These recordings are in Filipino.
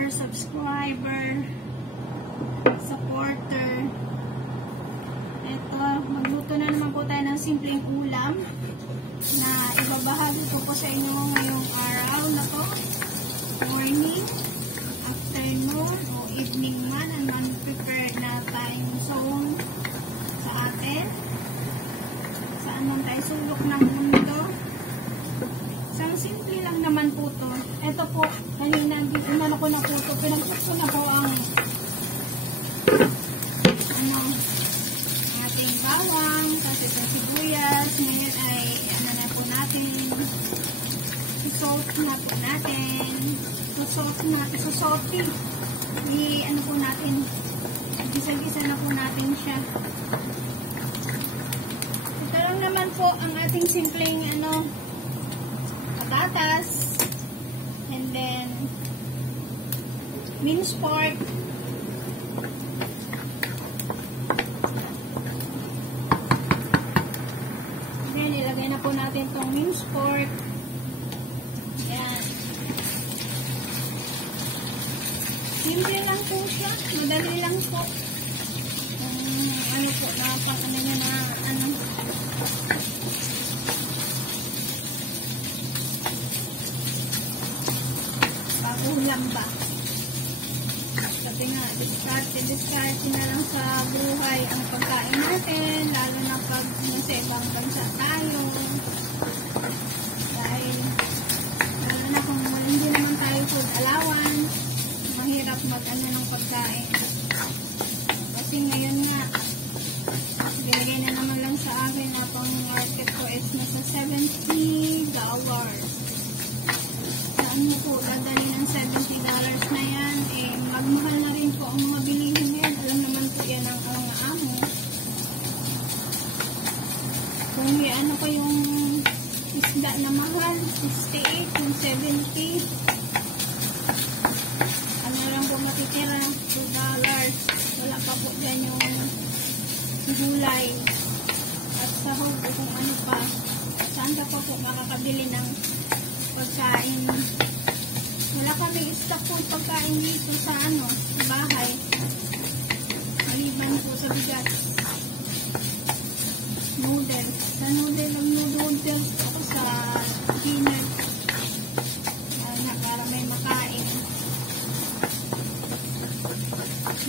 viewer, subscriber, supporter. Ito, magluto na naman po tayo ng simpleng ulam na ibabahagi ko po sa inyo ngayong araw na to. Morning, afternoon, o evening man, and man-prepared na time zone sa atin. Saan man tayo sulok ng mundo. Isang simple lang naman po to. Ito po, kanina, inano ko na po to. Pinagput ko na po ang ating bawang, kasi ito sibuyas. Ngayon ay, ano na po natin, isalt na po natin. Isosalty. Ano po natin, gisa-gisa na po natin siya. Ito lang naman po ang ating simpleng, patatas, and then minced pork, then ilagay na po natin itong minced pork. Yan, simple lang po siya, madali lang po. Ano po, napang niya na ulam ba? Sabi nga, diskarte na lang sa buhay ang pagkain natin, lalo na pag nasa ibang bansa tayo. Dahil, lalo na kung hindi naman tayo food allowance, mahirap mag-ano ng pagkain. Kasi ngayon nga, binigay na naman lang sa akin na pang market ko is nasa $70. Ano po, dadali ng $70 na yan, magmahal na rin po ang mga bilihin ngayon. Alam naman po yan ang amo. Kung ano pa yung isda na mahal, 68, yung 70, ano lang po matitira, $2. Wala pa po dyan yung gulay at sahog o kung ano pa. Saan ka pa po makakabili ng pagkain? Wala kami stock po pagkain dito sa bahay. Maliban po sa bigat. Noodles. Sa noodles ako sa dinner. Para may makain.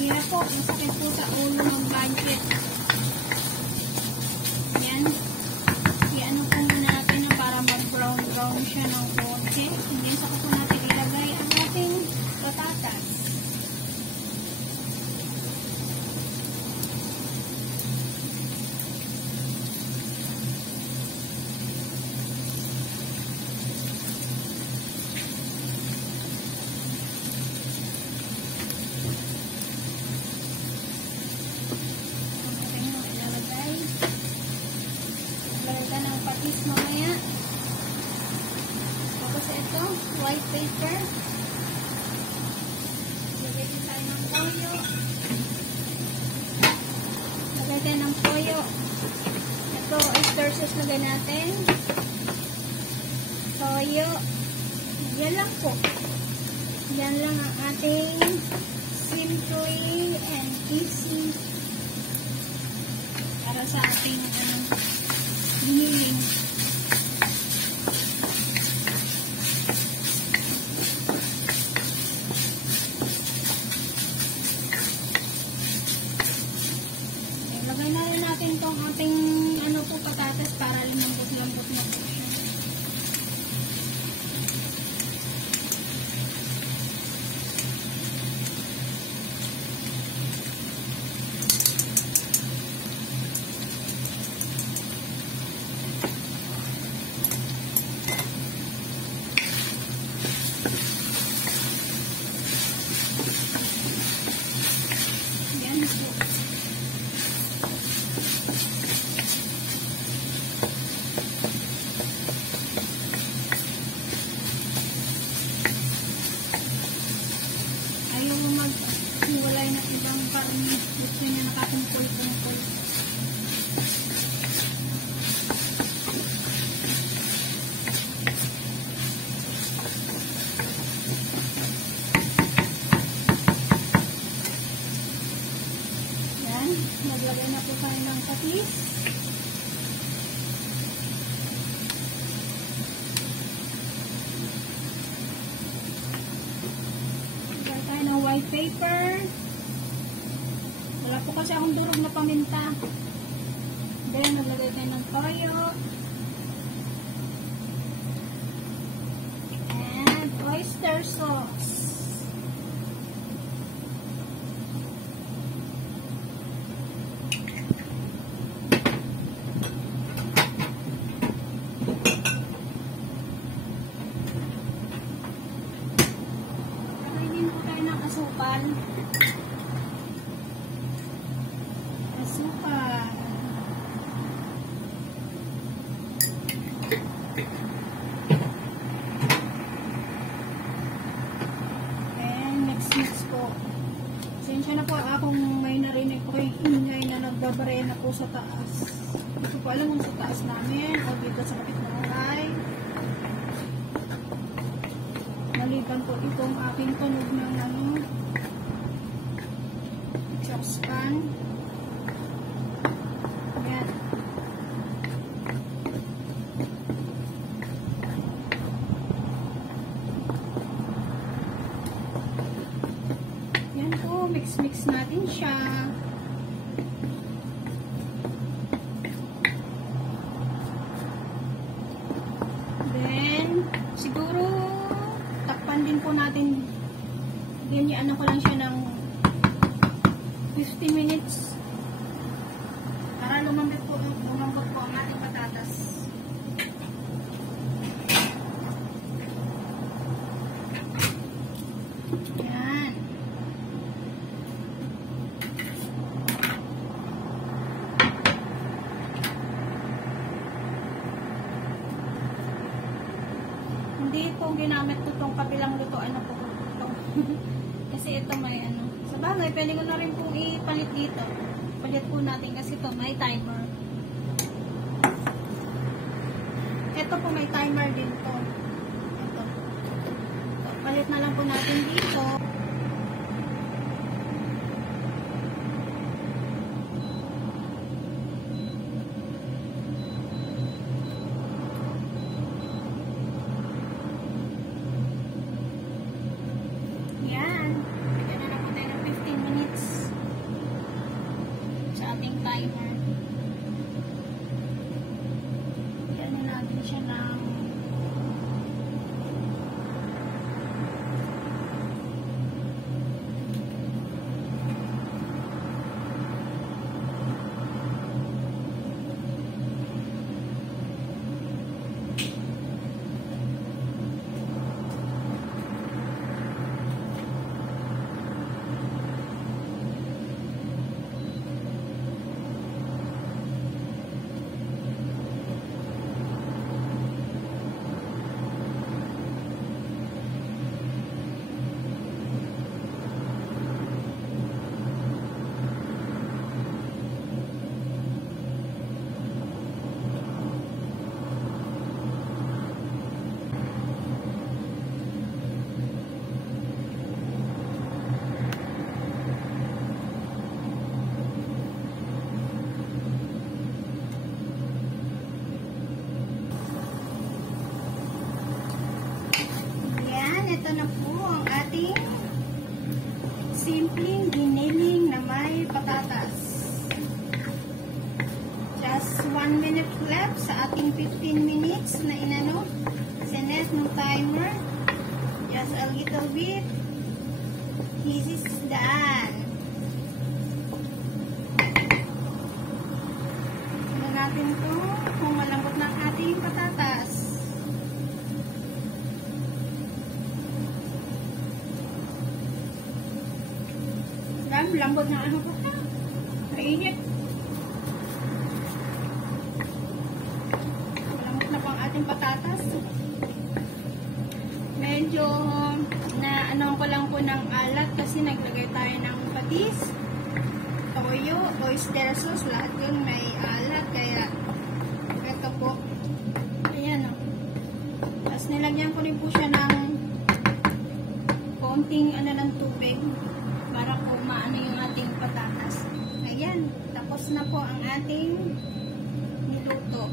Hirap po. Masakit po sa ulo ng budget. Yan. I-ano po muna natin para mag-brown siya ng konti. Hindi sa po natin ilagay ang ating patatas. Mamaya. Tapos ito, white paper. Lagay din tayo ng toyo. Lagay tayo ng toyo. Ito, oyster sauce lagay natin. Toyo. Yan lang po. Yan lang ang ating simple and easy para sa ating hiniling. Lagay na rin natin itong ating patatas para lumambot-lambot na po siya. Yan po. Maglagay na po tayo ng patis. Maglagay tayo ng white paper. Wala po kasi akong durog na paminta. Then, naglagay tayo ng toyo. And oyster sauce. Asukal. And mix po. Pasensya na po akong may narinig ko yung ingay na nagbabarena po sa taas. Hindi ko alam kung sa taas namin o dito sa kapit ng bahay. Maliban po itong aking tunog ng saucepan. Ayan. Ayan po, mix natin siya. Then, siguro takpan din po natin, ganyan ko lang siya ng 50 minutes para lumambot po ang ating patatas. Yan. Hindi po ginamit ko itong kabilang lutuan na po ito. Kasi ito may sa bagay, pwede ko na rin pong ipalit dito. Palit po natin kasi ito may timer. Ito po may timer din po. Ito. Palit na lang po natin dito. Timer. Yan na natin siya ng ito na po ang ating simpleng giniling na may patatas. Just 1 minute left sa ating 15 minutes na sinet ng timer. Just a little bit. This is done. Tignan natin ito kung malambot na ating patatas. Lambot na po. Mainit. Malambot na po ang ating patatas. Medyo ko lang po ng alat kasi naglagay tayo ng patis, toyo, oyster sauce, lahat yun may alat. Kaya ito po. Ayan o. Tapos nilagyan ko rin po siya ng konting ng tubig para po maano yung ating patatas. Ayan. ayan, tapos na po ang ating niluto.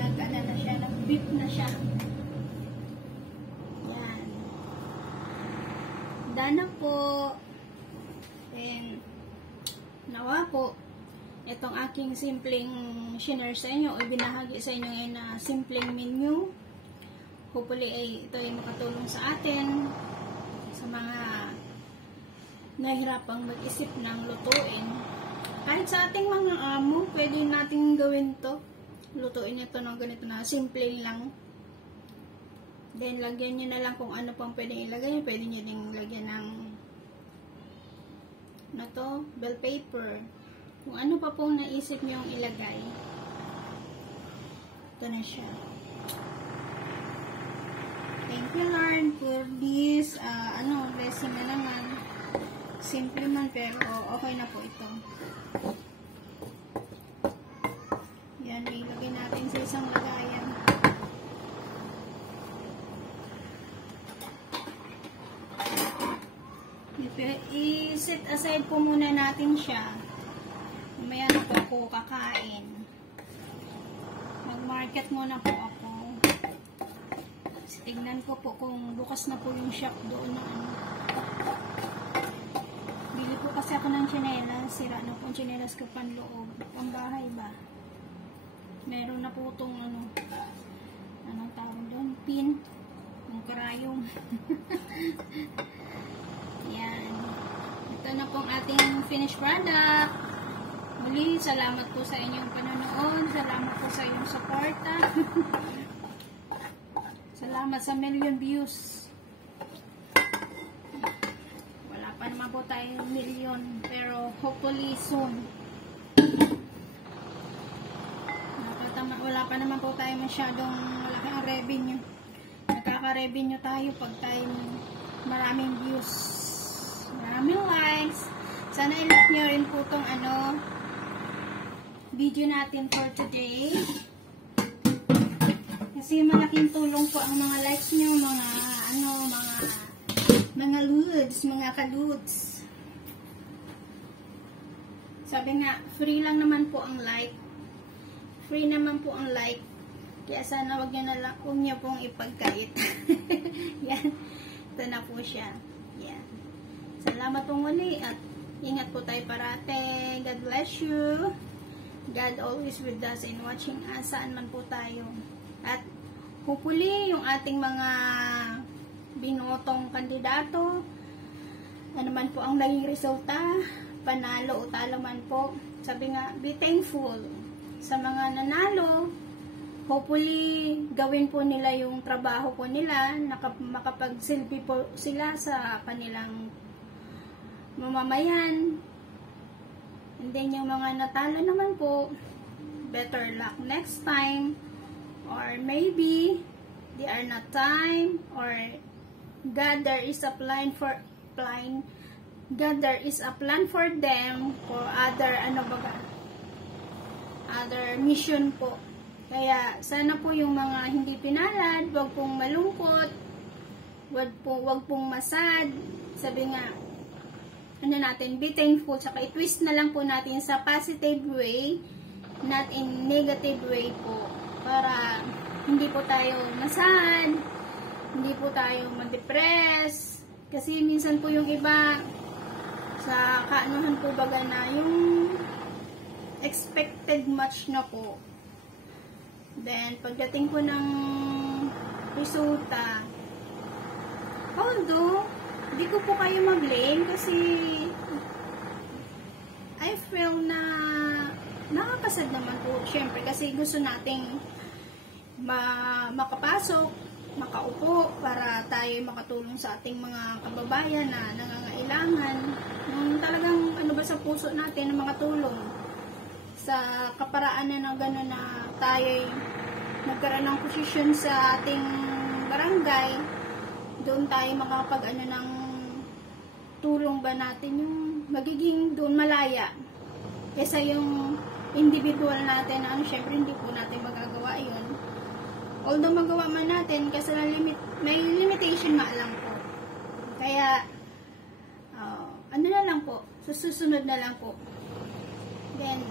Nag-ano na siya, nag-beef na siya. Yan. Dana po. And, nawa po, itong aking simpleng shinare sa inyo o binahagi sa inyo ngayon na simpleng menu. Hopefully ay ito ay makatulong sa atin sa mga nahihirapang mag-isip ng lutuin. Kahit sa ating mga amo, pwede nating gawin to. Lutuin ito ng ganito na simple lang. Then, lagyan nyo na lang kung ano pang pwedeng ilagay. Pwede nyo din lagyan ng na to, bell paper. Kung ano pa pong naisip nyo ilagay. Ito na siya. Thank you, Lord, for this, blessing na naman. Simple man, pero okay na po ito. Yan, ilagay natin sa isang lagayan. I-set aside po muna natin siya. Mamaya na po ako kakain. Mag-market muna po ako. Tignan ko po kung bukas na po yung shop doon na ano. Bili po kasi ako ng tsinelas. Sira na po ang tsinelas ko panloob. Ang bahay ba? Meron na po itong anong tawag doon? Pin. Yung karayong. Yan. Ito na po ang ating finished product. Muli, salamat po sa inyong panonood. Salamat po sa inyong suporta. Salamat sa million views. Wala pa naman po tayong million, pero hopefully soon. Wala pa naman po tayo masyadong malaking revenue. Nakaka-revenue tayo pag tayo maraming views, maraming likes. Sana i-like nyo rin po itong video natin for today. Kasi malaking tulong po ang mga likes nyo, mga ludes, mga kaludes. Sabi nga, free lang naman po ang like. Free naman po ang like. Kaya sana wag nyo pong ipagkait. Yan. Ito na po siya. Yan. Salamat po muli at ingat po tayo parate. God bless you. God always with us in watching us saan man po tayo. At hopefully, yung ating mga binotong kandidato, ano man po ang naging resulta, panalo o talo man po. Sabi nga, be thankful sa mga nanalo. Hopefully, gawin po nila yung trabaho po nila, makapagsilbi po sila sa kanilang mamamayan. And then, yung mga natalo naman po, better luck next time. Or maybe they are not time, or God there is a plan for them for other mission po. Kaya sana po yung mga hindi pinalad, wag pong malungkot, wag pong masad. Sabi nga, be thankful, saka i-twist na lang po natin sa positive way, not in negative way po. Para hindi po tayo masad, hindi po tayo ma-depress. Kasi minsan po yung iba, sa kaanuhan po baga na, yung expected much na po. Then, pagdating po ng resulta, although, hindi ko po kayo ma-blame kasi I feel na nakakasad naman po, syempre, kasi gusto nating makapasok, makaupo, para tayo makatulong sa ating mga kababayan na nangangailangan. Nung talagang, sa puso natin na makatulong sa kaparaanan na gano'n na tayo nagkaroon ng posisyon sa ating barangay, doon tayo makapag ng tulong ba natin, yung magiging doon malaya. Kesa yung individual natin na syempre hindi po natin magagawa yun. Although magawa man natin, kasi may limitation nga lang po. Kaya, na lang po, So, susunod na lang po. Then,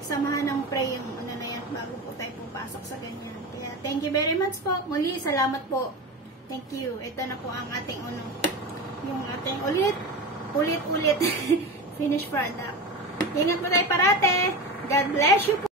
samahan ng pray yung ano na yan bago po tayo pupasok sa ganyan. Kaya, thank you very much po. Muli, salamat po. Thank you. Ito na po ang ating yung ating ulit finished product. Ingat po tayo parate. God bless you po.